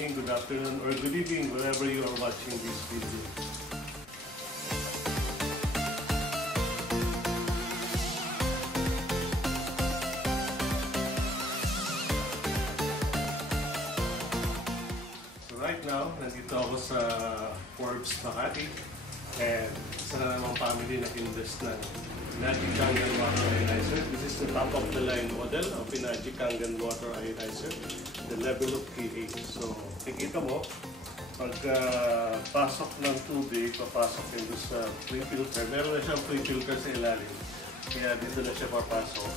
Good afternoon or good evening, wherever you are watching this video. So right now, nandito ako sa Forbes Makati and isa na namang family nag-invest ng Pinaji Kangen Water Ionizer. This is the top of the line model of Pinaji Kangen Water Ionizer, the level of pH. So, kikita mo, pag pasok ng tubig, papasok dito sa pre-filter. Meron na siyang pre-filter sa ilalim, kaya dito na siya papasok.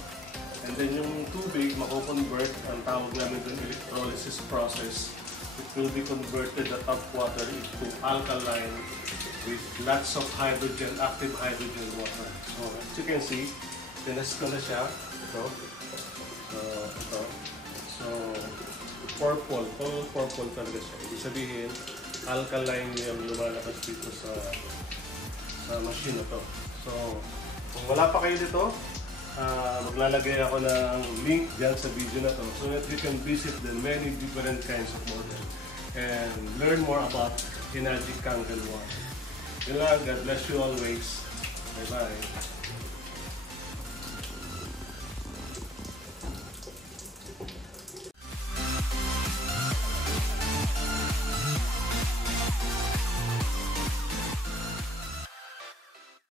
And then yung tubig, mako-convert, ang tawag namin doon electrolysis process. It will be converted, the top water, into alkaline with lots of hydrogen, active hydrogen water. So, as you can see, tinest ko na siya. Ito. Ito. So, purple. Full purple talaga siya. Ibig sabihin, alkaline yung lumalabas dito sa machine na to. So, kung wala pa kayo dito, maglalagay ako ng link dyan sa video na to so that you can visit the many different kinds of model and learn more about Pinaji Kangen Water. Yun lang, God bless you always. Bye-bye.